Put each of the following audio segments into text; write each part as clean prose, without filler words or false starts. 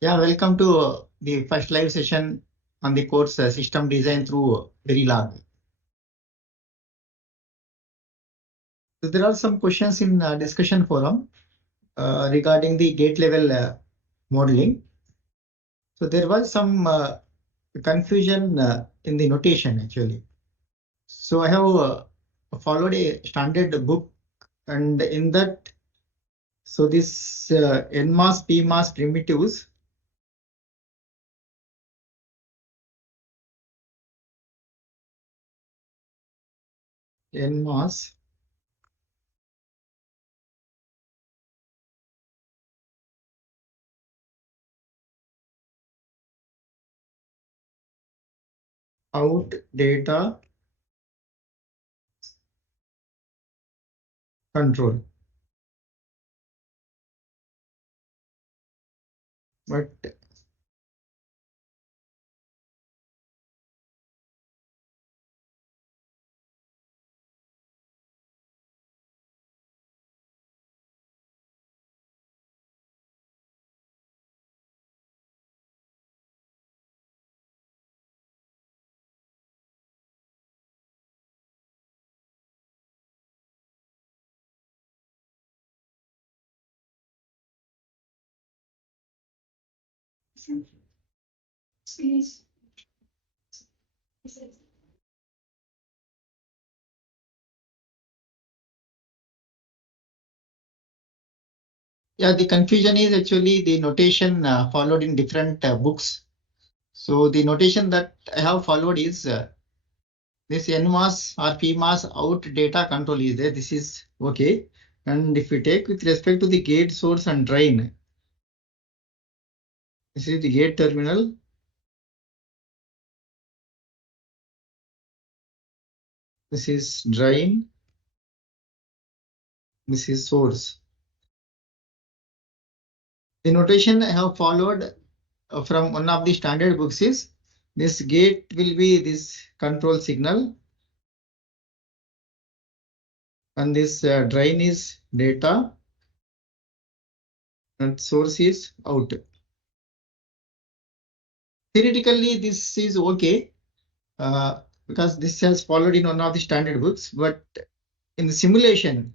Yeah, welcome to the first live session on the course System Design through Verilog. So there are some questions in discussion forum regarding the gate level modeling. So there was some confusion in the notation actually. So I have followed a standard book, and in that, so this NMOS, PMOS primitives, NMOS, out data control. But yeah, the confusion is actually the notation followed in different books. So the notation that I have followed is this NMOS or PMOS out data control is there. This is okay. And if we take with respect to the gate source and drain, this is the gate terminal. This is drain. This is source. The notation I have followed from one of the standard books is this gate will be this control signal, and this drain is data, and source is out. Theoretically, this is okay because this has followed in one of the standard books, but in the simulation,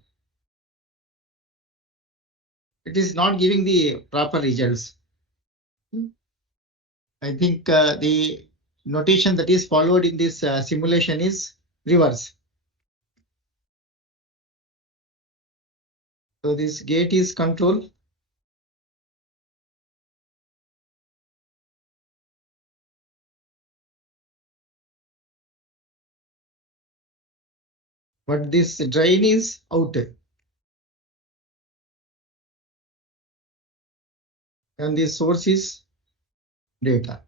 it is not giving the proper results. I think the notation that is followed in this simulation is reverse. So this gate is control. But this drain is out, and the source is data.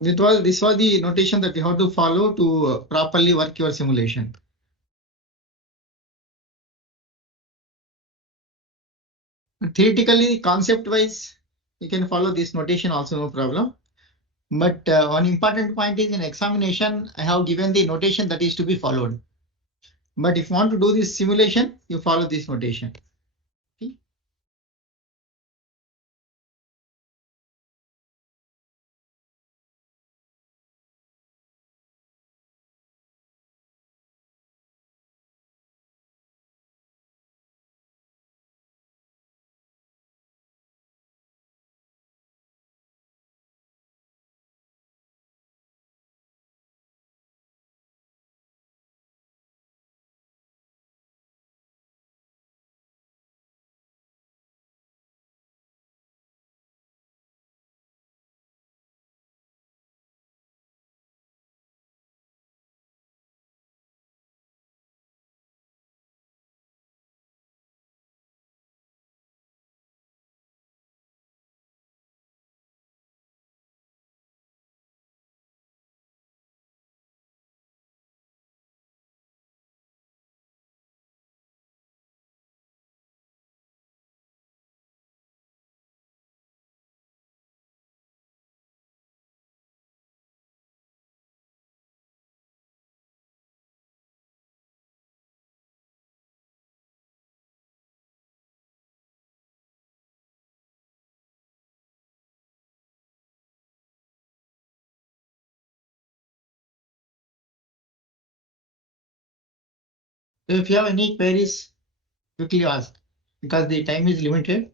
This was the notation that you have to follow to properly work your simulation. Theoretically, concept-wise, you can follow this notation also, no problem. But one important point is in examination, I have given the notation that is to be followed. But if you want to do this simulation, you follow this notation. So if you have any queries, quickly ask because the time is limited.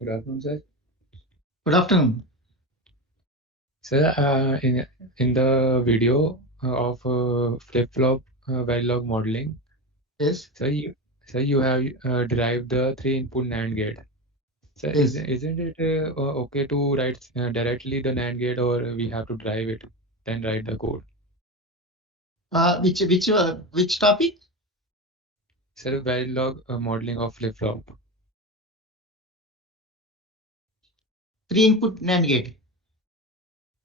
Good afternoon, sir. Good afternoon. Sir, in the video of flip-flop Verilog modeling, Yes, sir, you have derived the three-input NAND gate. Sir, yes. isn't it okay to write directly the NAND gate, or we have to drive it, then write the code? Which topic? Sir, Verilog modeling of flip-flop. Three input NAND gate.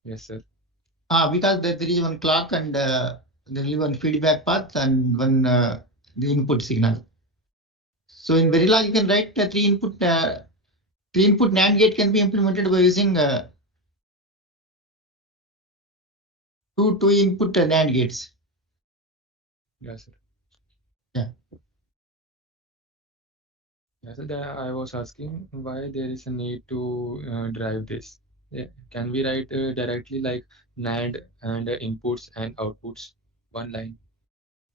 Yes, sir. Because there is one clock and there is one feedback path and one the input signal. So in Verilog, you can write three input NAND gate can be implemented by using two input NAND gates. Yes, sir. Yeah. Yes, sir. I was asking why there is a need to drive this. Yeah. Can we write directly like NAND and inputs and outputs, one line?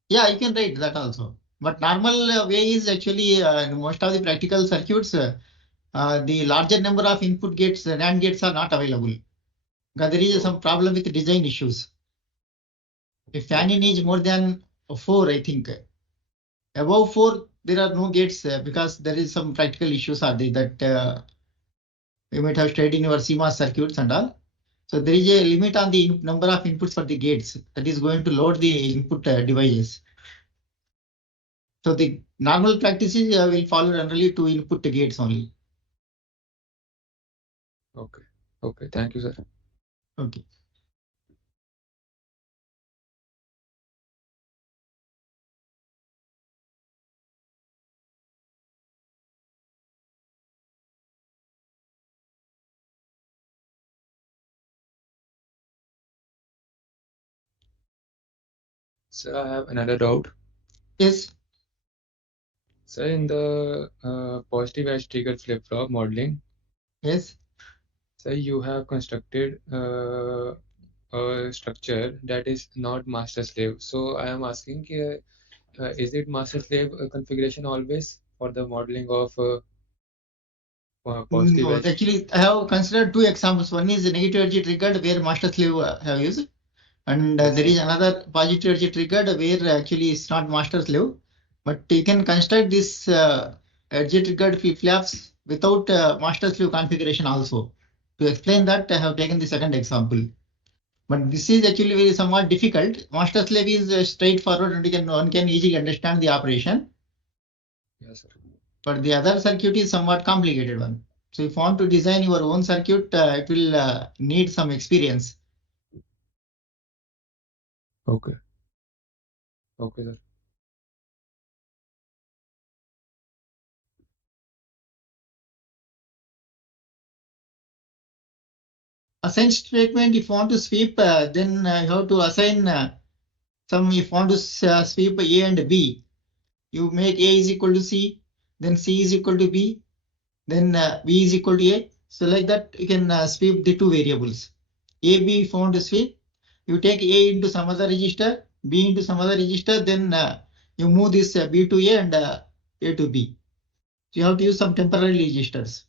Yeah, you can write that also. But normal way is actually in most of the practical circuits, the larger number of input gates, NAND gates are not available. Because there is Oh, some problem with design issues. If fan-in okay. is more than four, I think. Above four, there are no gates because there is some practical issues are there that you might have studied in your CMOS circuits and all. So there is a limit on the number of inputs for the gates that is going to load the input devices. So the normal practices will follow generally two input gates only. Okay. Okay. Thank you, sir. Okay. Sir, I have another doubt. Yes. Sir, in the positive edge triggered flip-flop modeling, Yes. sir, you have constructed a structure that is not master-slave. So I am asking, is it master-slave configuration always for the modeling of positive No, edge? actually, I have considered two examples. One is negative edge triggered where master slave have used, and Yes, there sir. is another positive edge triggered where actually it's not master slave. But you can construct this edge triggered flip flaps without master slave configuration also. To explain that, I have taken the second example. But this is actually very somewhat difficult. Master slave is straightforward and one can easily understand the operation. Yes, sir. But the other circuit is somewhat complicated one. So if you want to design your own circuit, it will need some experience. Okay. Okay, sir. Assign statement, if you want to sweep, then you have to assign some, if you want to sweep A and B, you make A is equal to C, then C is equal to B, then B is equal to A. So like that, you can sweep the two variables. A, B, if you want to sweep, you take A into some other register, B into some other register, then you move this B to A and A to B. So you have to use some temporary registers.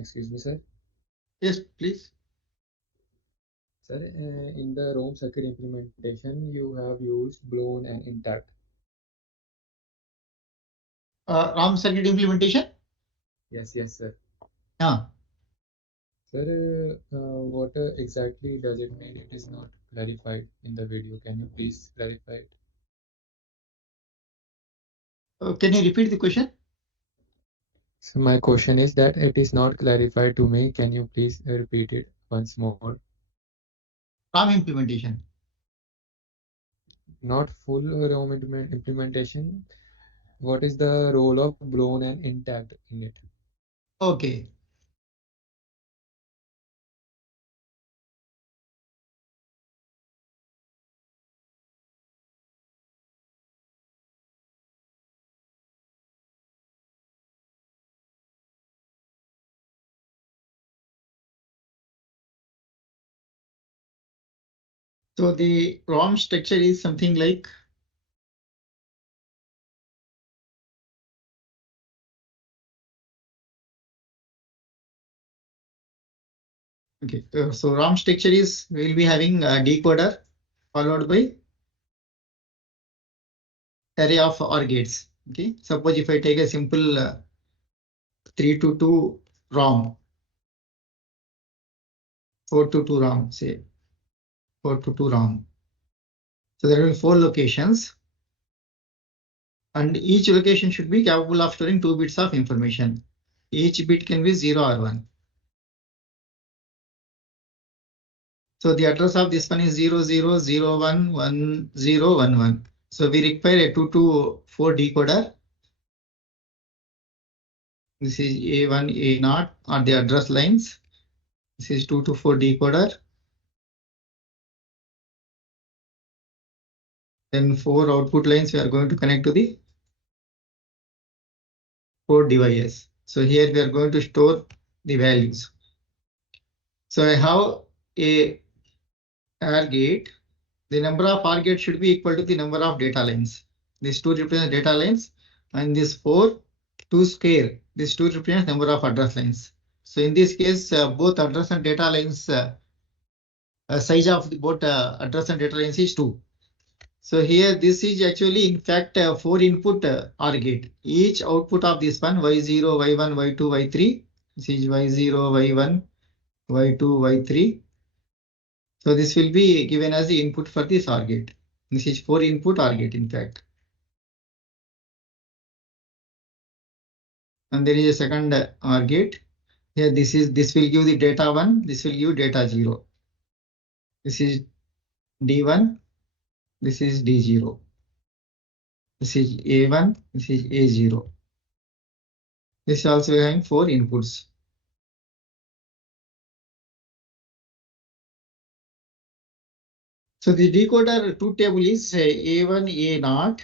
Excuse me, sir. Yes, please. Sir, in the ROM circuit implementation, you have used blown and intact. RAM circuit implementation? Yes, yes, sir. Yeah. Sir, what exactly does it mean? It is not clarified in the video. Can you please clarify it? Can you repeat the question? So my question is that it is not clarified to me. Can you please repeat it once more? RAM implementation. Not full ROM implementation. What is the role of blown and intact in it? Okay. So the ROM structure is something like okay. So ROM structure is we'll be having a decoder followed by array of OR gates. Okay. Suppose if I take a simple 3 to 2 ROM, 4 to 2 ROM, say 4 to 2 ROM. So there will be 4 locations, and each location should be capable of storing 2 bits of information. Each bit can be 0 or 1. So the address of this one is 00011011. So we require a 2 to 4 decoder. This is A1, A0 are the address lines. This is 2 to 4 decoder. Then 4 output lines we are going to connect to the 4 devices. So here we are going to store the values. So I have a OR gate. The number of OR gates should be equal to the number of data lines. These 2 represent data lines, and this 4, 2 square. This 2 represents number of address lines. So in this case, both address and data lines size of both address and data lines is 2. So here this is actually in fact 4 input OR gate. Each output of this one y0, y1, y2, y3. This is y0, y1, y2, y3. So this will be given as the input for this OR gate. This is 4 input OR gate in fact. And there is a second OR gate. Here this will give the data 1, this will give data 0. This is D1, this is D0. This is A1, this is A0. This is also having 4 inputs. So the decoder truth table is A1, A0,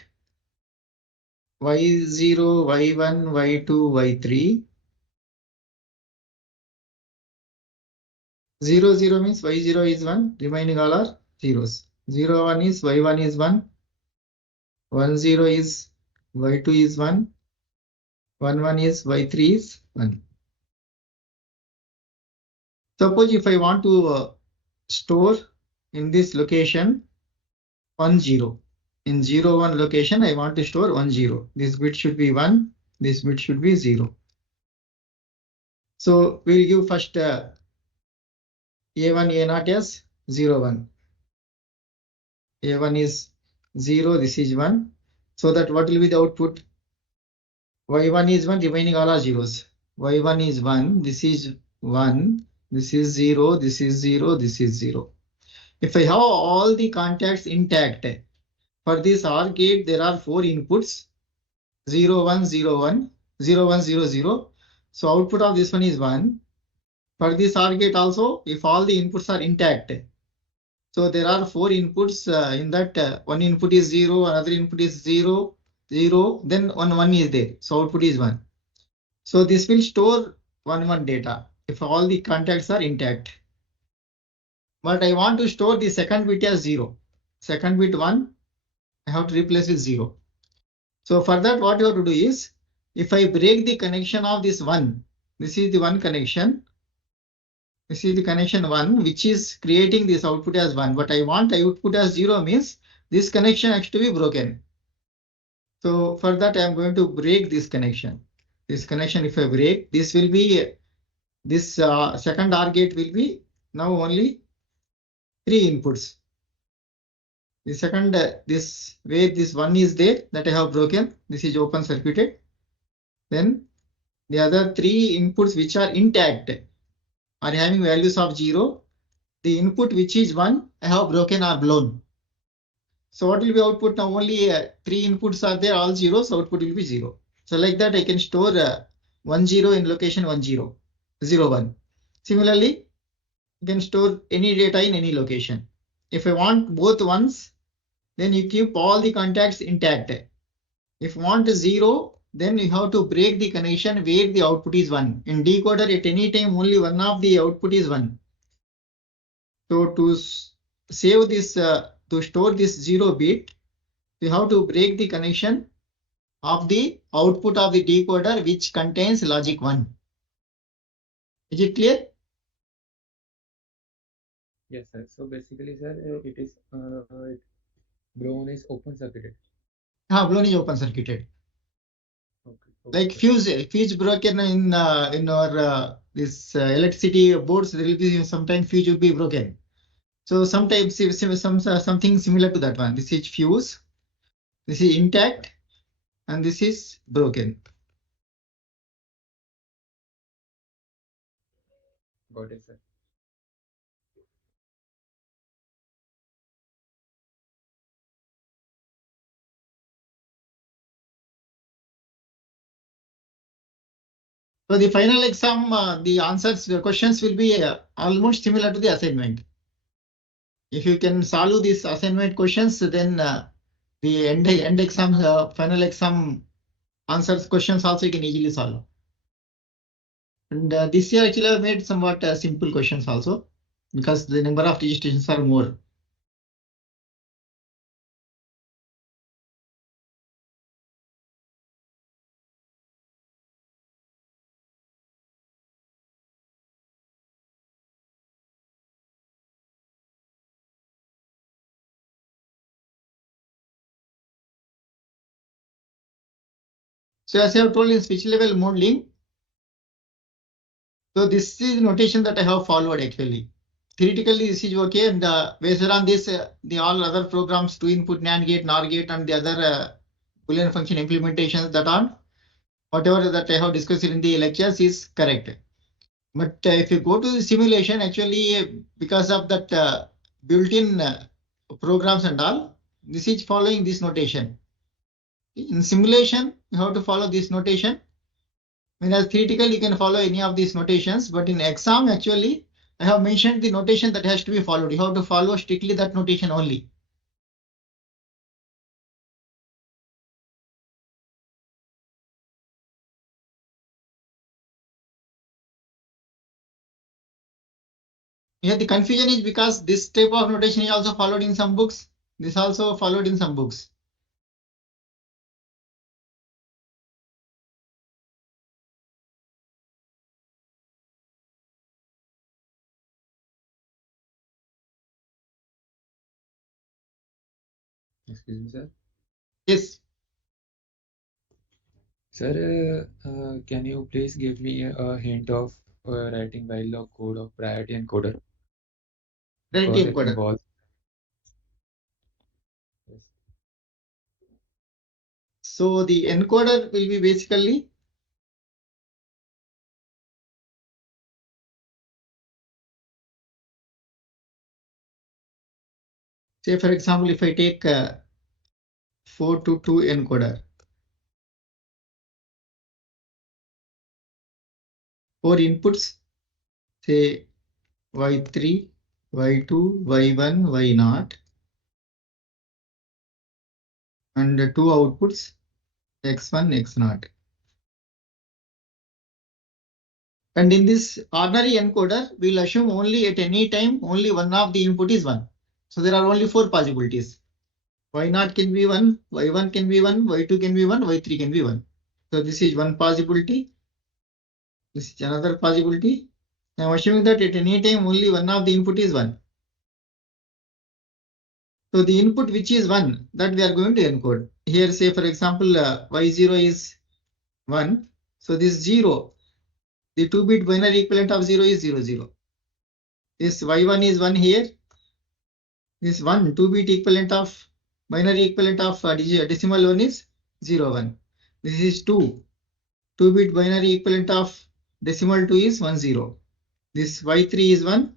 Y0, Y1, Y2, Y3. 0, 0 means Y0 is 1, remaining all are zeros. 0, 1 is Y1 is 1, 1, 0 is Y2 is 1, 1, 1 is Y3 is 1. Suppose if I want to store in this location 1, 0. In 0, 1 location, I want to store 1, 0. This bit should be 1, this bit should be 0. So we'll give first A1, A0 as 0, 1. A1 is 0, this is 1. So that what will be the output? Y1 is 1, remaining all are zeros. Y1 is 1, this is 1, this is 0, this is 0, this is 0. If I have all the contacts intact, for this OR gate, there are 4 inputs, 0, 1, 0, 1, 0, 1, 0, 0. So output of this one is 1. For this OR gate also, if all the inputs are intact, so there are 4 inputs in that one input is 0, another input is 0, 0, then 1, 1 is there. So output is 1. So this will store 1, 1 data if all the contacts are intact. But I want to store the second bit as 0. Second bit 1, I have to replace with 0. So for that, what you have to do is, if I break the connection of this 1, This is the one connection. This is the connection 1, which is creating this output as 1. But I want output as 0 means this connection has to be broken. So for that, I am going to break this connection. This connection, if I break, this will be, this second OR gate will be now only 3 inputs. The second, this where this 1 is there, that I have broken, this is open circuited. Then the other 3 inputs which are intact are having values of 0. The input which is 1, I have broken or blown. So what will be output now? Only 3 inputs are there, all zeros, output will be 0. So like that I can store 1 0 in location 1 0, 0 1. Similarly, you can store any data in any location. If I want both ones, then you keep all the contacts intact. If you want 0, then you have to break the connection where the output is 1. In decoder, at any time only one of the output is 1. So to save this, to store this 0 bit, we have to break the connection of the output of the decoder which contains logic 1. Is it clear? Yes, sir. So basically, sir, it is blown is open circuited. Blown is open circuited. Okay. Like fuse broken in our this electricity boards, there will be sometimes fuse will be broken. So sometimes something similar to that one. This is fuse, this is intact, and this is broken. Got it, sir. So the final exam, the answers, the questions will be almost similar to the assignment. If you can solve these assignment questions, then the end exam, final exam answers questions also you can easily solve. And this year actually I made somewhat simple questions also because the number of registrations are more. So as I have told in switch level modeling, so this is the notation that I have followed actually. Theoretically, this is okay, and based on this, the all other programs, 2-input NAND gate, NOR gate, and the other Boolean function implementations that on whatever that I have discussed in the lectures is correct. But if you go to the simulation, actually, because of that built-in programs and all, this is following this notation. In simulation, you have to follow this notation. Whereas theoretically, you can follow any of these notations, but in exam, actually, I have mentioned the notation that has to be followed. You have to follow strictly that notation only. Here, the confusion is because this type of notation is also followed in some books. This also followed in some books. Excuse me, sir. Yes. Sir, can you please give me a hint of writing Verilog code of priority encoder? Priority Because it encoder. involves. Yes. So the encoder will be basically say for example, if I take 4 to 2 encoder, 4 inputs, say Y3, Y2, Y1, Y0, and 2 outputs, X1, X0. And in this ordinary encoder, we'll assume only at any time, only one of the input is 1. So there are only 4 possibilities. Y0 can be 1, Y1 can be 1, Y2 can be 1, Y3 can be 1. So this is one possibility. This is another possibility. I am assuming that at any time only one of the input is 1. So the input which is 1, that we are going to encode. Here say for example y0 is 1. So this 0, the 2-bit binary equivalent of 0 is 0, 0. This y1 is 1 here. This 1, 2-bit equivalent of binary equivalent of decimal 1 is 0, 1. This is 2. 2-bit binary equivalent of decimal 2 is 1, 0. This y3 is 1.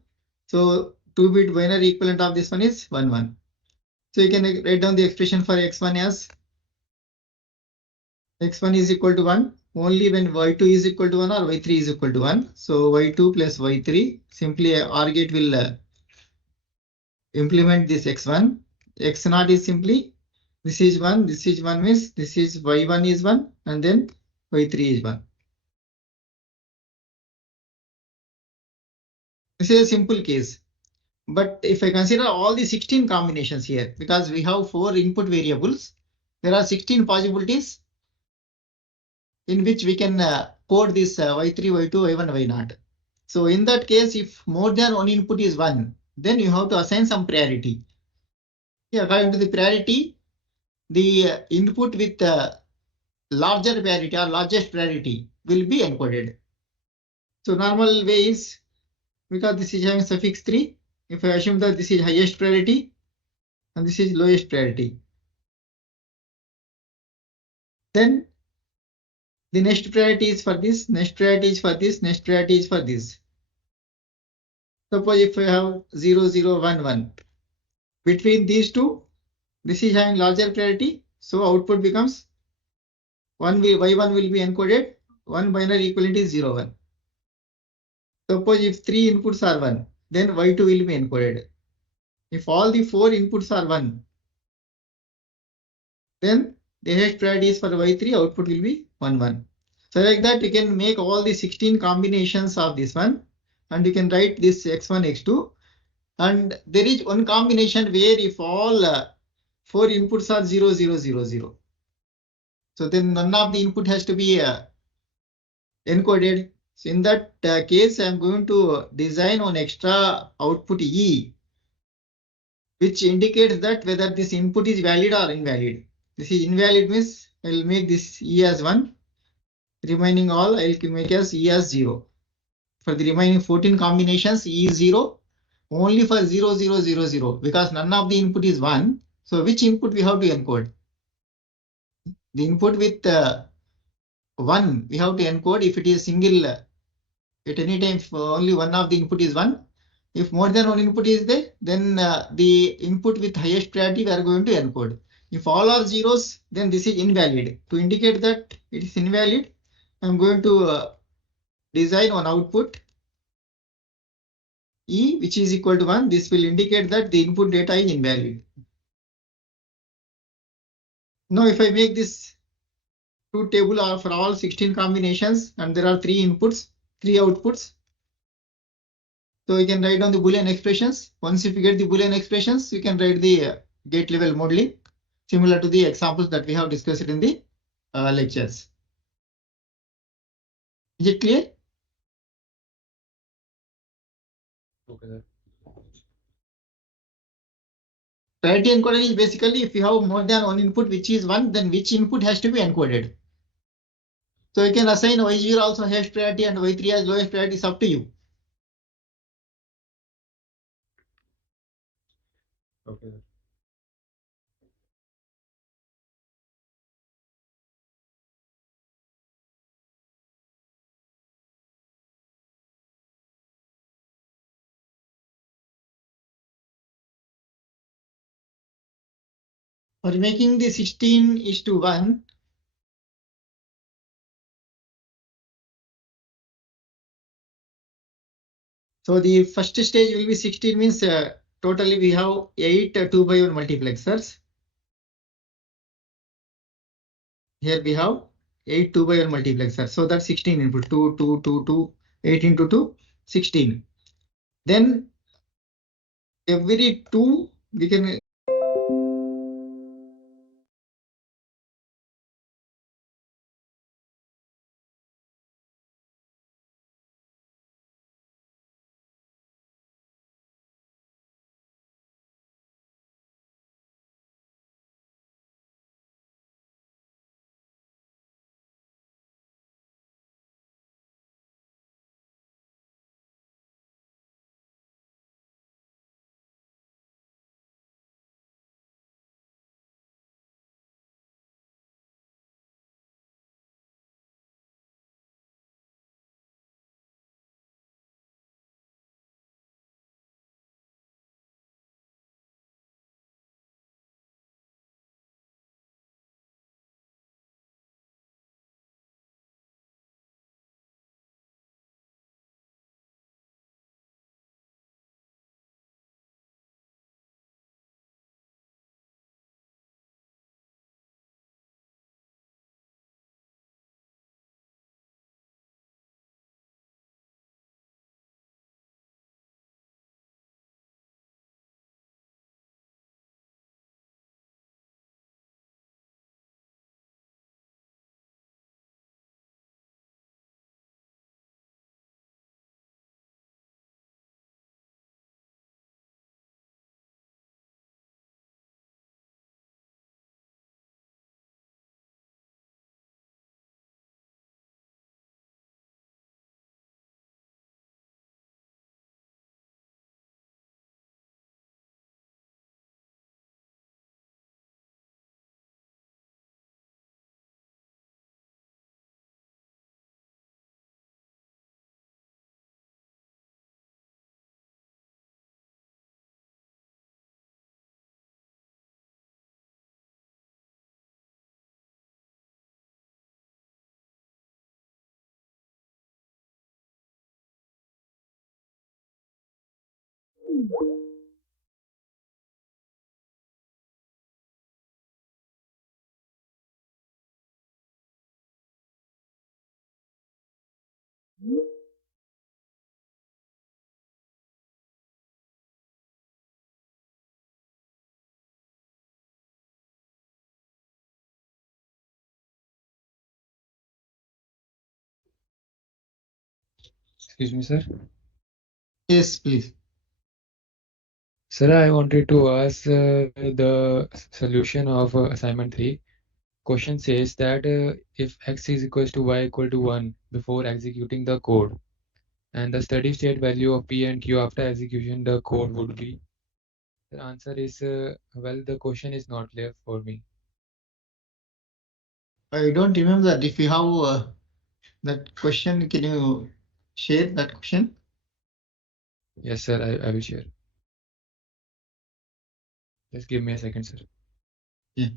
So 2-bit binary equivalent of this one is 1, 1. So you can write down the expression for x1 as x1 is equal to 1 only when y2 is equal to 1 or y3 is equal to 1. So y2 plus y3, simply OR gate will implement this x1. x0 is simply this is 1, this is 1 means this is y1 is 1 and then y3 is 1. This is a simple case. But if I consider all the 16 combinations here, because we have 4 input variables, there are 16 possibilities in which we can code this y3, y2, y1, y0. So in that case, if more than one input is 1, then you have to assign some priority. Yeah, according to the priority, the input with larger priority or largest priority will be encoded. So normal way is, because this is having suffix 3, if I assume that this is highest priority and this is lowest priority, then the next priority is for this, next priority is for this, next priority is for this. Suppose if I have 0, 0, 1, 1. Between these two, this is having larger priority, so output becomes y1 will be encoded, one binary equivalent is 0, 1. Suppose if 3 inputs are 1, then y2 will be encoded. If all the 4 inputs are 1, then the highest priority is for y3, output will be 1, 1. So like that, you can make all the 16 combinations of this one, and you can write this x1, x2. And there is one combination where if all 4 inputs are 0, 0, 0, 0. So then none of the input has to be encoded. So in that case, I am going to design one extra output E, which indicates that whether this input is valid or invalid. This is invalid means I will make this E as 1. Remaining all I will make as E as 0. For the remaining 14 combinations, E is 0. Only for 0, 0, 0, 0, because none of the input is 1. So which input we have to encode? The input with 1 we have to encode if it is single at any time only one of the input is 1. If more than one input is there, then the input with highest priority we are going to encode. If all are zeros, then this is invalid. To indicate that it is invalid, I am going to design one output E which is equal to 1. This will indicate that the input data is invalid. Now if I make this truth table for all 16 combinations and there are 3 inputs, 3 outputs. So you can write down the Boolean expressions. Once if you get the Boolean expressions, you can write the gate level modeling, similar to the examples that we have discussed in the lectures. Is it clear? Okay. Priority encoding is basically if you have more than one input which is 1, then which input has to be encoded. So you can assign y0 also highest priority and y3 as lowest priority, is up to you. Okay. For making the 16:1, so the first stage will be 16 means totally we have 8 2x1 multiplexers. Here we have 8 2x1 multiplexers. So that's 16 input 2, 2, 2, 2, 8 into 2, 16. Then every 2 we can Excuse me, sir. Yes, please. Sir, I wanted to ask the solution of assignment 3. Question says that if x is equals to y equal to 1 before executing the code, and the steady state value of p and q after execution the code would be. The answer is well, the question is not clear for me. I don't remember that. If you have that question, can you share that question? Yes, sir, I will share. Just give me a second, sir. Yeah.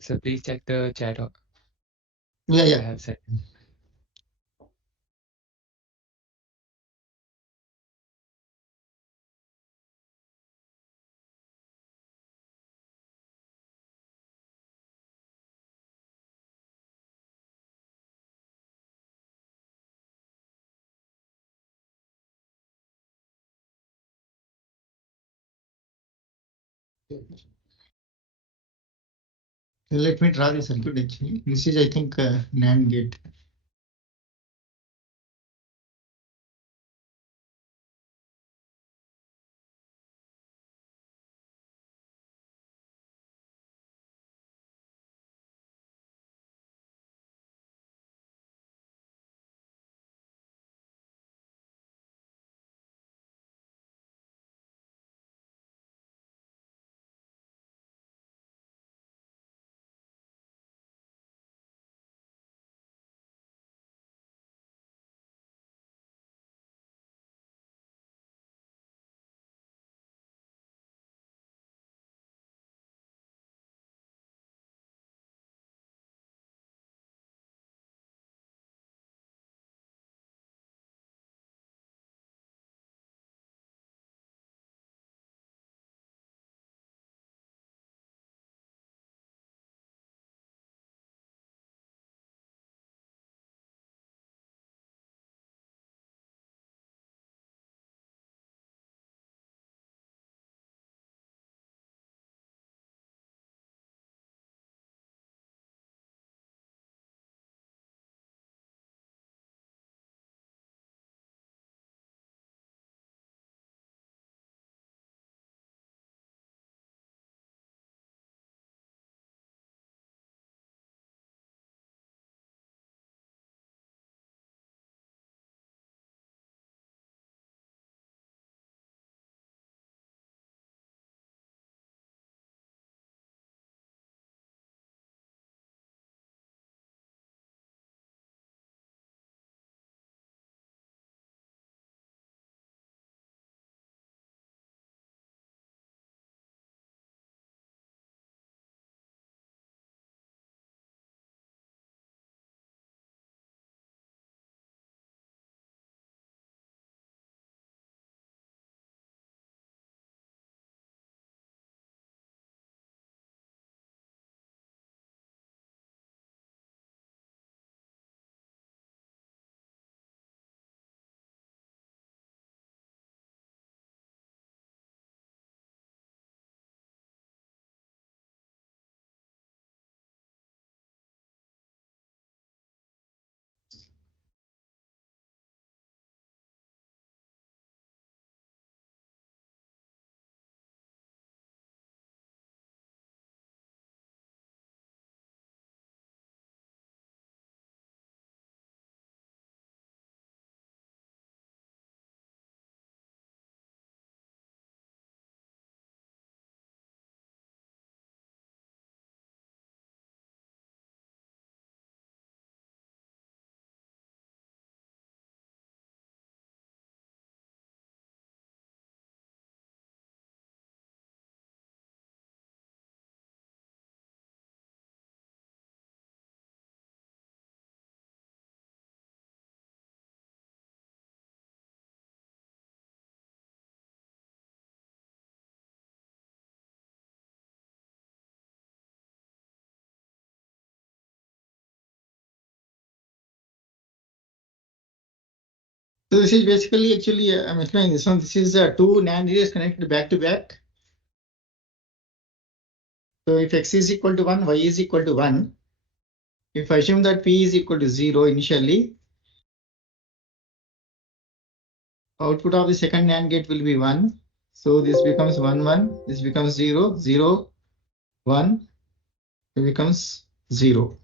Sir, please check the chat Yeah, I yeah. have sent. Let me draw the circuit actually. This is, I think, NAND gate. So this is basically actually I'm explaining this one. This is two NAND arrays connected back to back. So if x is equal to 1, y is equal to 1, if I assume that p is equal to 0 initially, output of the second NAND gate will be 1. So this becomes 1, 1. This becomes 0, 0, 1. It becomes 0.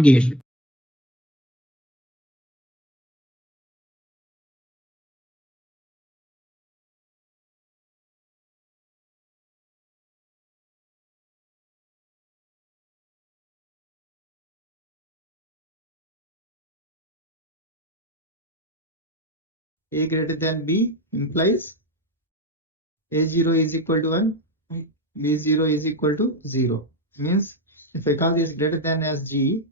gate. A greater than B implies A0 is equal to 1, B0 is equal to 0. Means if I call this greater than as G,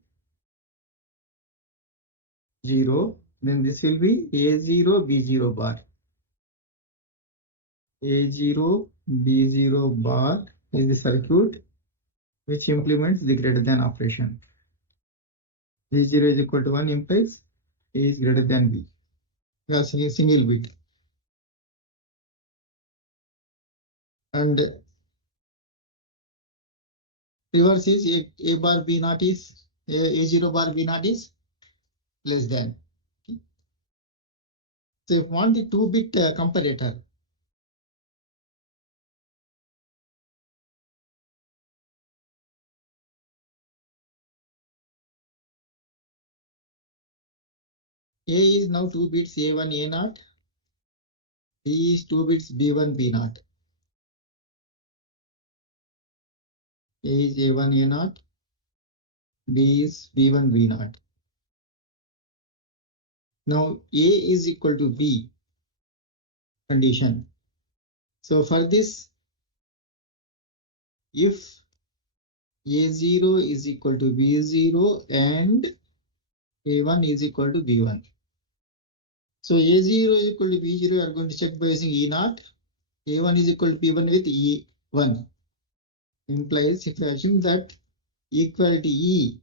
0, then this will be A0, B0 bar. A0, B0 bar is the circuit which implements the greater than operation. B0 is equal to 1 implies A is greater than B. That's a single bit. And reverse is A bar B naught is A0 bar B naught is less than. So if you want the 2-bit comparator, A is now 2 bits A1 A0, B is 2 bits B1 B0. A is A1 A0, B is B1 B0. Now A is equal to B condition. So for this, if A0 is equal to B0 and A1 is equal to B1. So A0 is equal to B0, you are going to check by using E0. A1 is equal to B1 with E1. Implies if you assume that equality E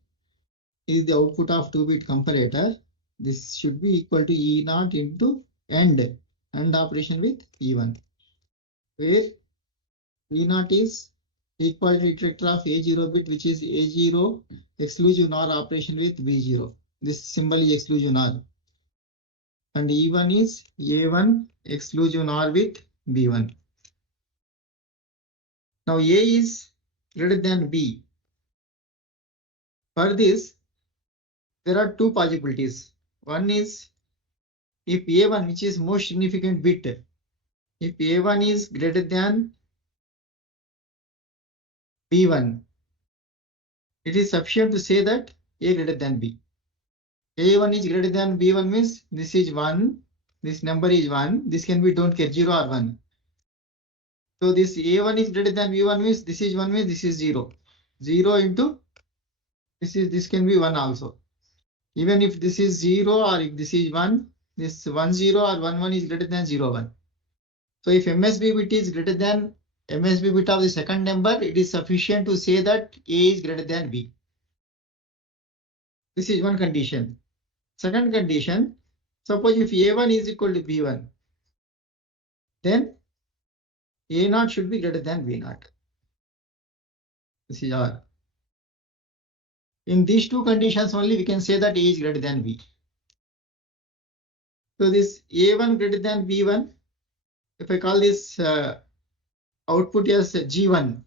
is the output of 2-bit comparator, this should be equal to E0 into AND operation with E1, where E0 is equality iterator of A0 bit, which is A0 exclusive NOR operation with B0. This symbol is exclusive NOR. And E1 is A1 exclusive NOR with B1. Now A is greater than B. For this, there are two possibilities. One is if A1, which is most significant bit, if A1 is greater than B1, it is sufficient to say that A greater than B. A1 is greater than B1 means this is 1, this number is 1, this can be don't care 0 or 1. So this A1 is greater than B1 means this is 1 means this is 0. 0 into this can be 1 also. Even if this is 0 or if this is 1, this 1 0 or 1 1 is greater than 0 1. So if MSB bit is greater than MSB bit of the second number, it is sufficient to say that A is greater than B. This is one condition. Second condition, suppose if A1 is equal to B1, then A0 should be greater than B0. This is R. In these two conditions only, we can say that A is greater than B. So this A1 greater than B1, if I call this output as G1.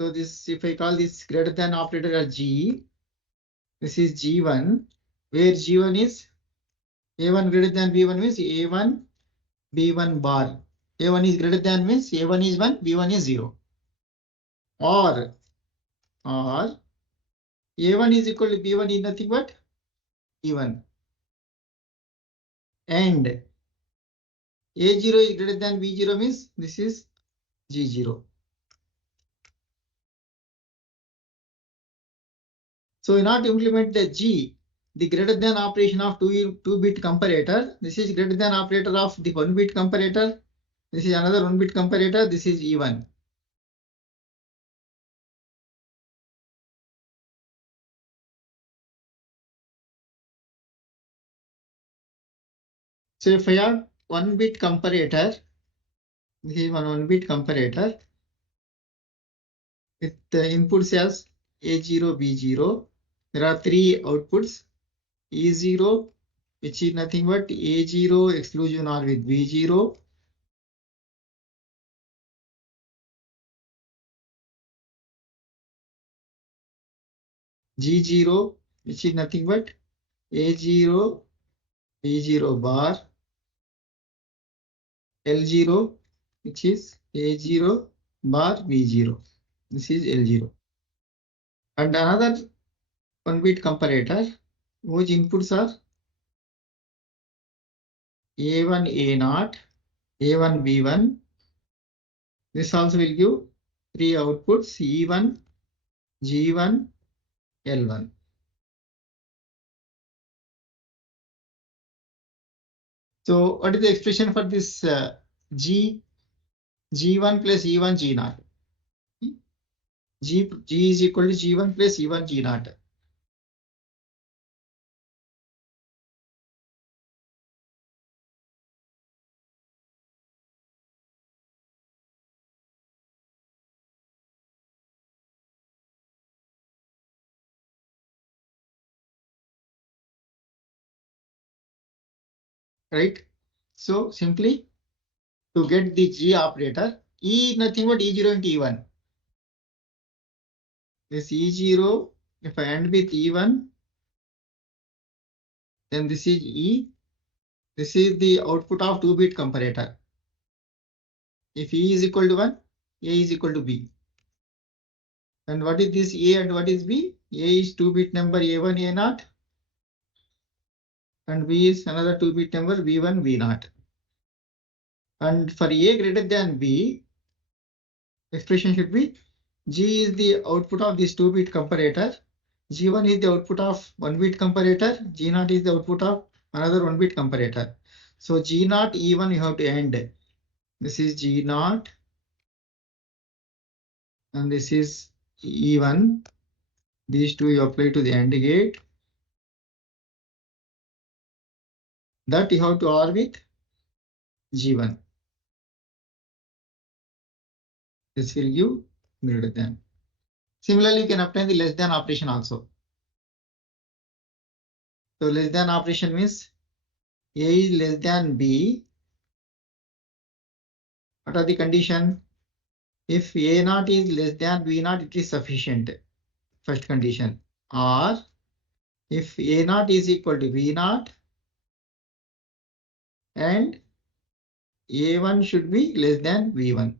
So this, if I call this greater than operator as G, this is G1, where G1 is A1 greater than B1 means A1 B1 bar. A1 is greater than means A1 is 1, B1 is 0. Or A1 is equal to B1 is nothing but E1. And A0 is greater than B0 means this is G0. So in order to implement the G, the greater than operation of 2-bit comparator, this is greater than operator of the 1-bit comparator, this is another 1-bit comparator, this is E1. So if I have 1-bit comparator, this is one 1-bit comparator with the inputs as A0, B0. There are 3 outputs, E0, which is nothing but A0 exclusion or with B0. G0, which is nothing but A0, B0 bar, L0, which is A0 bar B0. This is L0. And another 1-bit comparator, whose inputs are A1 A0, A1 B1. This also will give 3 outputs E1, G1, L1. So what is the expression for this G1 plus E1 G0? G is equal to G1 plus E1 G0. Right? So simply to get the G operator, E is nothing but E0 into E1. This E0, if I end with E1, then this is E. This is the output of 2-bit comparator. If E is equal to 1, A is equal to B. And what is this A and what is B? A is 2-bit number A1 A0 and B is another 2-bit number B1 B0. And for A greater than B, expression should be G is the output of this 2-bit comparator. G1 is the output of 1-bit comparator. G0 is the output of another 1-bit comparator. So G0 E1 you have to end. This is G0 and this is E1. These two you apply to the AND gate. That you have to OR with G1. This will give greater than. Similarly, you can obtain the less than operation also. So less than operation means A is less than B. What are the condition? If A0 is less than B0, it is sufficient. First condition. Or if A0 is equal to B0 and A1 should be less than B1.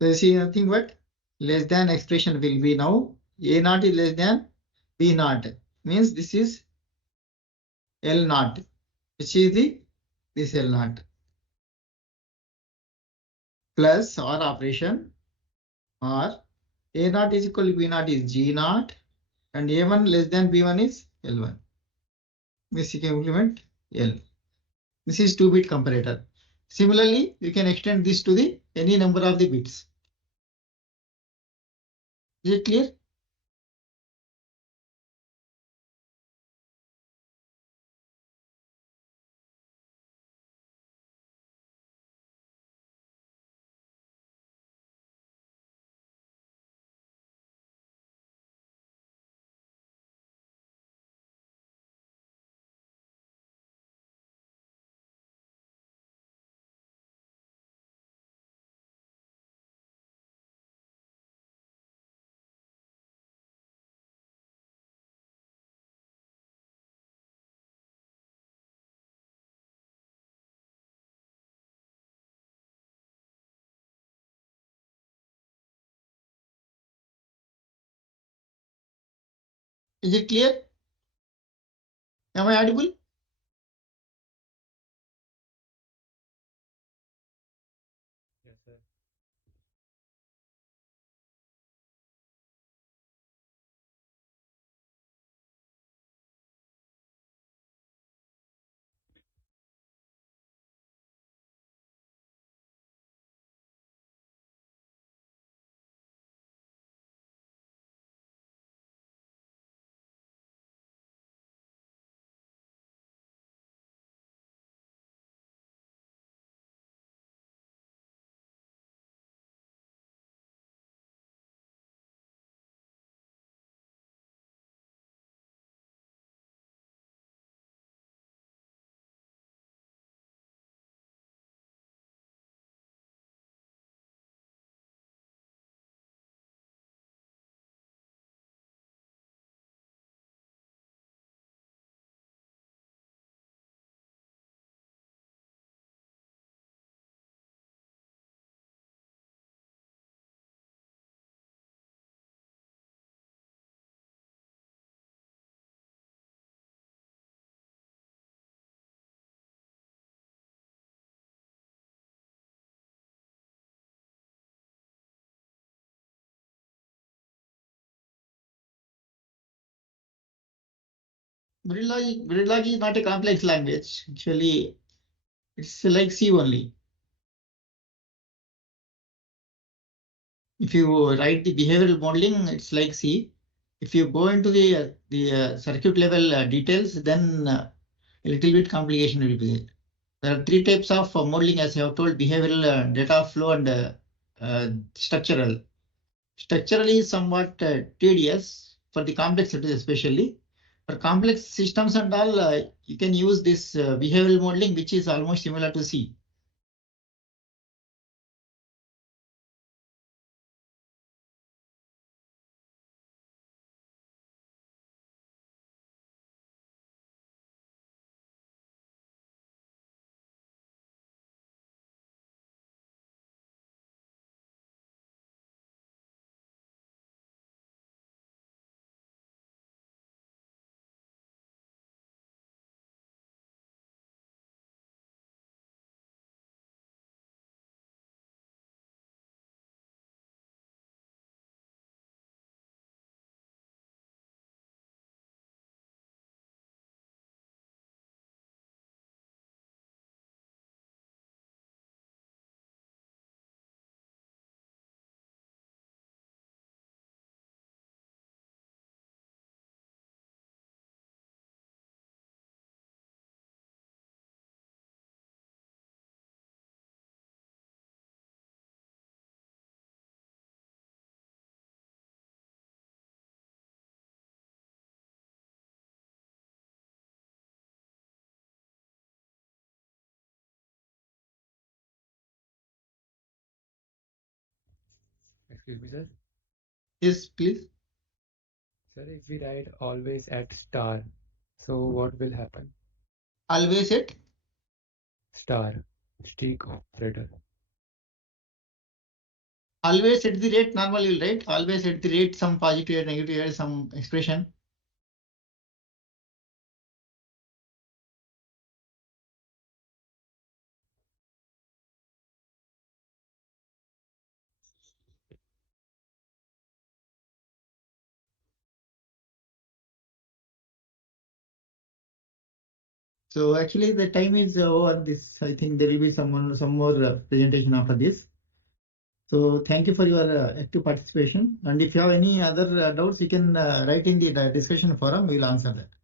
So you see nothing but less than expression will be now A0 is less than B0 means this is L0, which is this L0 plus or operation or A0 is equal to B0 is G0 and A1 less than B1 is L1. This you can implement L. This is 2-bit comparator. Similarly, you can extend this to the any number of the bits. Is it clear? Is it clear? Am I audible? Yes, sir. Verilog is not a complex language. Actually, it's like C only. If you write the behavioral modeling, it's like C. If you go into the circuit level details, then a little bit complication will be there. There are three types of modeling, as I have told: behavioral, data flow, and structural. Structural is somewhat tedious for the complex cities, especially. For complex systems and all, you can use this behavioral modeling, which is almost similar to C. Excuse me, sir. Yes, please. Sir, if we write always at star, so what will happen? Always at Star, streak operator. always at the rate normal you will write. Always at the rate some positive or negative or some expression. So actually the time is over. This I think there will be some more presentation after this. So thank you for your active participation. And if you have any other doubts, you can write in the discussion forum. We will answer that.